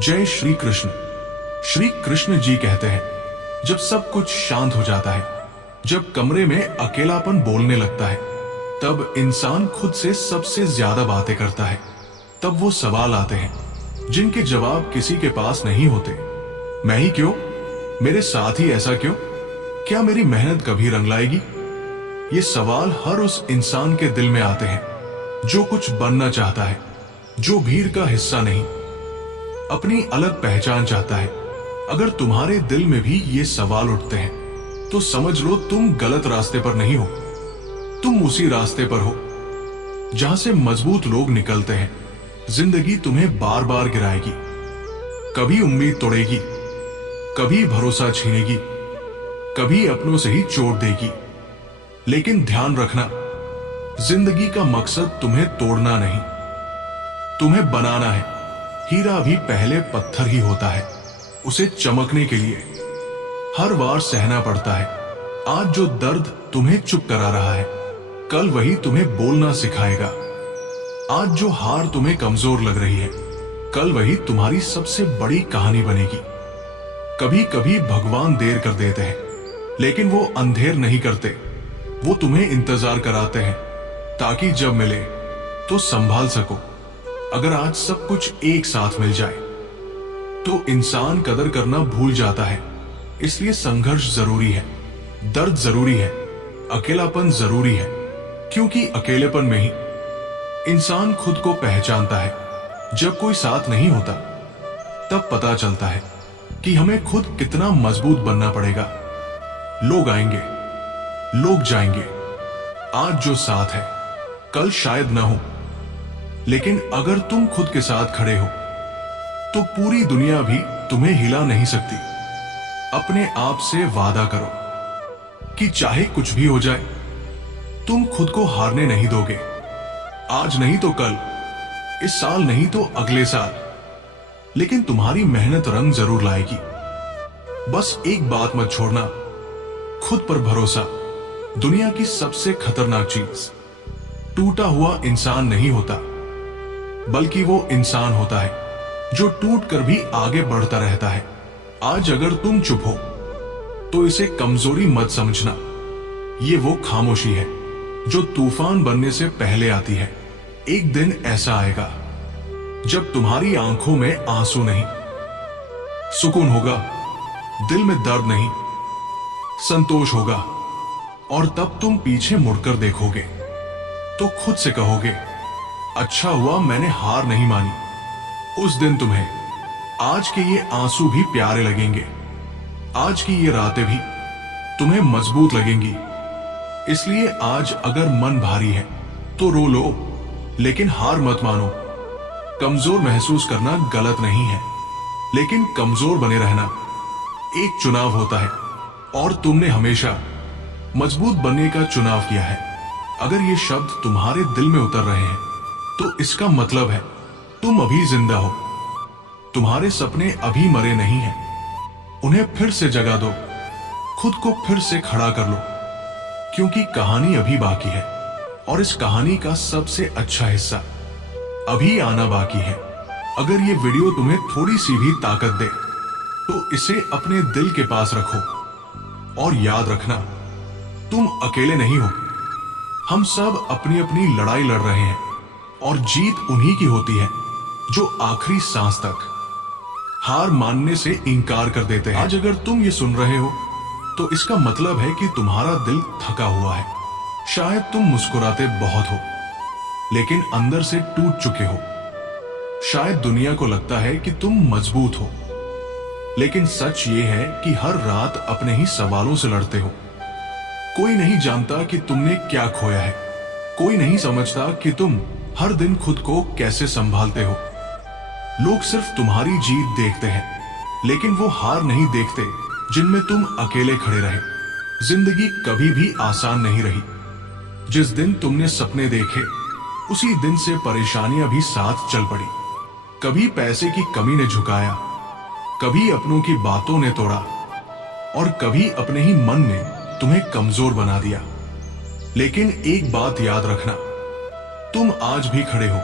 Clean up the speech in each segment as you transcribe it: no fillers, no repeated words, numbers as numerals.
जय श्री कृष्ण। श्री कृष्ण जी कहते हैं, जब सब कुछ शांत हो जाता है, जब कमरे में अकेलापन बोलने लगता है, तब इंसान खुद से सबसे ज्यादा बातें करता है। तब वो सवाल आते हैं जिनके जवाब किसी के पास नहीं होते। मैं ही क्यों? मेरे साथ ही ऐसा क्यों? क्या मेरी मेहनत कभी रंग लाएगी? ये सवाल हर उस इंसान के दिल में आते हैं जो कुछ बनना चाहता है, जो भीड़ का हिस्सा नहीं, अपनी अलग पहचान चाहता है। अगर तुम्हारे दिल में भी ये सवाल उठते हैं तो समझ लो तुम गलत रास्ते पर नहीं हो, तुम उसी रास्ते पर हो जहां से मजबूत लोग निकलते हैं। जिंदगी तुम्हें बार बार गिराएगी, कभी उम्मीद तोड़ेगी, कभी भरोसा छीनेगी, कभी अपनों से ही चोट देगी। लेकिन ध्यान रखना, जिंदगी का मकसद तुम्हें तोड़ना नहीं, तुम्हें बनाना है। हीरा भी पहले पत्थर ही होता है, उसे चमकने के लिए हर बार सहना पड़ता है। आज जो दर्द तुम्हें चुप करा रहा है, कल वही तुम्हें बोलना सिखाएगा। आज जो हार तुम्हें कमजोर लग रही है, कल वही तुम्हारी सबसे बड़ी कहानी बनेगी। कभी कभी भगवान देर कर देते हैं, लेकिन वो अंधेर नहीं करते। वो तुम्हें इंतजार कराते हैं ताकि जब मिले तो संभाल सको। अगर आज सब कुछ एक साथ मिल जाए तो इंसान कदर करना भूल जाता है। इसलिए संघर्ष जरूरी है, दर्द जरूरी है, अकेलापन जरूरी है, क्योंकि अकेलेपन में ही इंसान खुद को पहचानता है। जब कोई साथ नहीं होता तब पता चलता है कि हमें खुद कितना मजबूत बनना पड़ेगा। लोग आएंगे, लोग जाएंगे। आज जो साथ है कल शायद ना हो, लेकिन अगर तुम खुद के साथ खड़े हो तो पूरी दुनिया भी तुम्हें हिला नहीं सकती। अपने आप से वादा करो कि चाहे कुछ भी हो जाए, तुम खुद को हारने नहीं दोगे। आज नहीं तो कल, इस साल नहीं तो अगले साल, लेकिन तुम्हारी मेहनत रंग जरूर लाएगी। बस एक बात मत छोड़ना, खुद पर भरोसा। दुनिया की सबसे खतरनाक चीज टूटा हुआ इंसान नहीं होता, बल्कि वो इंसान होता है जो टूट कर भी आगे बढ़ता रहता है। आज अगर तुम चुप हो तो इसे कमजोरी मत समझना, ये वो खामोशी है जो तूफान बनने से पहले आती है। एक दिन ऐसा आएगा जब तुम्हारी आंखों में आंसू नहीं, सुकून होगा, दिल में दर्द नहीं, संतोष होगा। और तब तुम पीछे मुड़कर देखोगे तो खुद से कहोगे, अच्छा हुआ मैंने हार नहीं मानी। उस दिन तुम्हें आज के ये आंसू भी प्यारे लगेंगे, आज की ये रातें भी तुम्हें मजबूत लगेंगी। इसलिए आज अगर मन भारी है तो रो लो, लेकिन हार मत मानो। कमजोर महसूस करना गलत नहीं है, लेकिन कमजोर बने रहना एक चुनाव होता है, और तुमने हमेशा मजबूत बनने का चुनाव किया है। अगर ये शब्द तुम्हारे दिल में उतर रहे हैं तो इसका मतलब है तुम अभी जिंदा हो, तुम्हारे सपने अभी मरे नहीं हैं। उन्हें फिर से जगा दो, खुद को फिर से खड़ा कर लो, क्योंकि कहानी अभी बाकी है, और इस कहानी का सबसे अच्छा हिस्सा अभी आना बाकी है। अगर ये वीडियो तुम्हें थोड़ी सी भी ताकत दे तो इसे अपने दिल के पास रखो, और याद रखना, तुम अकेले नहीं हो। हम सब अपनी अपनी लड़ाई लड़ रहे हैं, और जीत उन्हीं की होती है जो आखिरी सांस तक हार मानने से इंकार कर देते हैं। आज अगर तुम ये सुन रहे हो तो इसका मतलब है कि तुम्हारा दिल थका हुआ है। शायद तुम मुस्कुराते बहुत हो, लेकिन अंदर से टूट चुके हो। शायद दुनिया को लगता है कि तुम मजबूत हो, लेकिन सच ये है कि हर रात अपने ही सवालों से लड़ते हो। कोई नहीं जानता कि तुमने क्या खोया है, कोई नहीं समझता कि तुम हर दिन खुद को कैसे संभालते हो। लोग सिर्फ तुम्हारी जीत देखते हैं, लेकिन वो हार नहीं देखते जिनमें तुम अकेले खड़े रहे। जिंदगी कभी भी आसान नहीं रही। जिस दिन तुमने सपने देखे, उसी दिन से परेशानियां भी साथ चल पड़ी। कभी पैसे की कमी ने झुकाया, कभी अपनों की बातों ने तोड़ा, और कभी अपने ही मन ने तुम्हें कमजोर बना दिया। लेकिन एक बात याद रखना, तुम आज भी खड़े हो,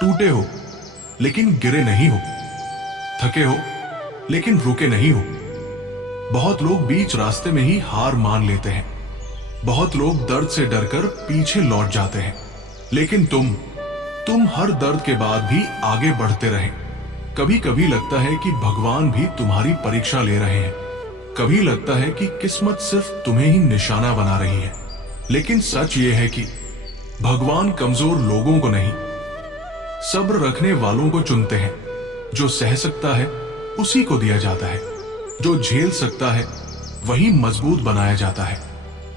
टूटे हो, लेकिन गिरे नहीं हो। थके हो लेकिन रुके नहीं हो। बहुत लोग बीच रास्ते में ही हार मान लेते हैं। बहुत लोग दर्द से डरकर पीछे लौट जाते हैं। लेकिन तुम हर दर्द के बाद भी आगे बढ़ते रहे। कभी कभी लगता है कि भगवान भी तुम्हारी परीक्षा ले रहे हैं। कभी लगता है कि किस्मत सिर्फ तुम्हें ही निशाना बना रही है। लेकिन सच ये है कि भगवान कमजोर लोगों को नहीं, सब्र रखने वालों को चुनते हैं। जो सह सकता है उसी को दिया जाता है। जो झेल सकता है वही मजबूत बनाया जाता है।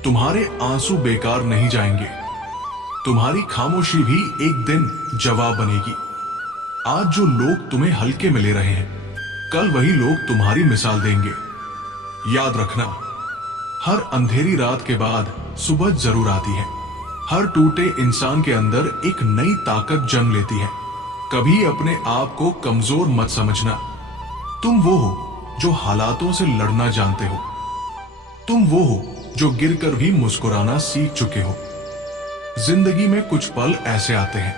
तुम्हारे आंसू बेकार नहीं जाएंगे। तुम्हारी खामोशी भी एक दिन जवाब बनेगी। आज जो लोग तुम्हें हल्के में ले रहे हैं, कल वही लोग तुम्हारी मिसाल देंगे। याद रखना, हर अंधेरी रात के बाद सुबह जरूर आती है। हर टूटे इंसान के अंदर एक नई ताकत जन्म लेती है। कभी अपने आप को कमजोर मत समझना। तुम वो हो जो हालातों से लड़ना जानते हो। तुम वो हो जो गिरकर भी मुस्कुराना सीख चुके हो। जिंदगी में कुछ पल ऐसे आते हैं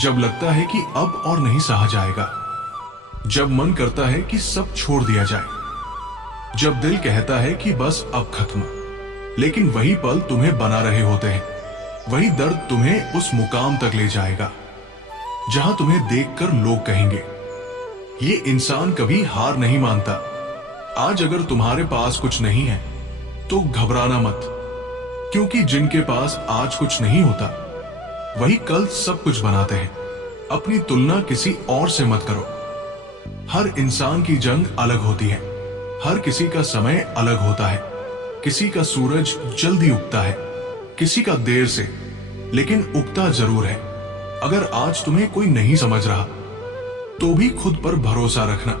जब लगता है कि अब और नहीं सहा जाएगा। जब मन करता है कि सब छोड़ दिया जाए। जब दिल कहता है कि बस अब खत्म। लेकिन वही पल तुम्हें बना रहे होते हैं। वही दर्द तुम्हें उस मुकाम तक ले जाएगा जहां तुम्हें देखकर लोग कहेंगे, ये इंसान कभी हार नहीं मानता। आज अगर तुम्हारे पास कुछ नहीं है तो घबराना मत, क्योंकि जिनके पास आज कुछ नहीं होता वही कल सब कुछ बनाते हैं। अपनी तुलना किसी और से मत करो। हर इंसान की जंग अलग होती है। हर किसी का समय अलग होता है। किसी का सूरज जल्दी उगता है, किसी का देर से, लेकिन उगता जरूर है। अगर आज तुम्हें कोई नहीं समझ रहा तो भी खुद पर भरोसा रखना।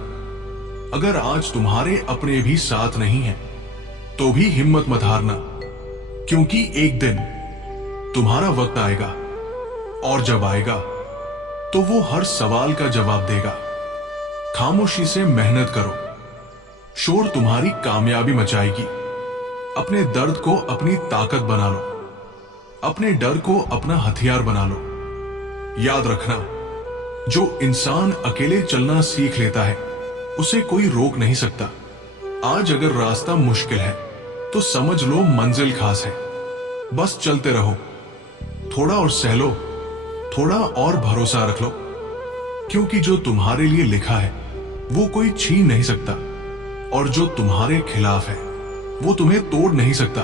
अगर आज तुम्हारे अपने भी साथ नहीं है तो भी हिम्मत मत हारना, क्योंकि एक दिन तुम्हारा वक्त आएगा और जब आएगा तो वो हर सवाल का जवाब देगा। खामोशी से मेहनत करो। शोर तुम्हारी कामयाबी मचाएगी। अपने दर्द को अपनी ताकत बना लो। अपने डर को अपना हथियार बना लो। याद रखना, जो इंसान अकेले चलना सीख लेता है उसे कोई रोक नहीं सकता। आज अगर रास्ता मुश्किल है तो समझ लो मंजिल खास है। बस चलते रहो। थोड़ा और सह लो, थोड़ा और भरोसा रख लो, क्योंकि जो तुम्हारे लिए लिखा है वो कोई छीन नहीं सकता, और जो तुम्हारे खिलाफ है वो तुम्हें तोड़ नहीं सकता।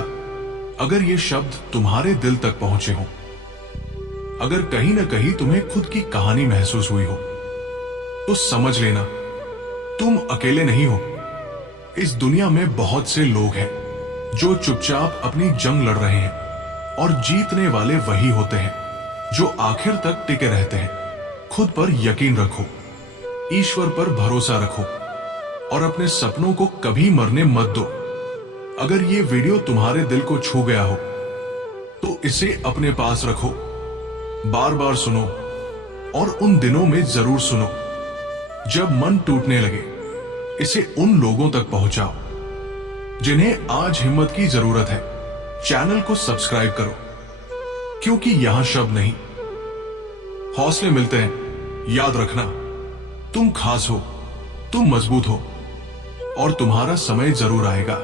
अगर ये शब्द तुम्हारे दिल तक पहुंचे हो, अगर कहीं ना कहीं तुम्हें खुद की कहानी महसूस हुई हो, तो समझ लेना तुम अकेले नहीं हो। इस दुनिया में बहुत से लोग हैं जो चुपचाप अपनी जंग लड़ रहे हैं, और जीतने वाले वही होते हैं जो आखिर तक टिके रहते हैं। खुद पर यकीन रखो, ईश्वर पर भरोसा रखो, और अपने सपनों को कभी मरने मत दो। अगर ये वीडियो तुम्हारे दिल को छू गया हो तो इसे अपने पास रखो, बार बार सुनो, और उन दिनों में जरूर सुनो जब मन टूटने लगे। इसे उन लोगों तक पहुंचाओ जिन्हें आज हिम्मत की जरूरत है। चैनल को सब्सक्राइब करो, क्योंकि यहां शब्द नहीं, हौसले मिलते हैं। याद रखना, तुम खास हो, तुम मजबूत हो, और तुम्हारा समय जरूर आएगा।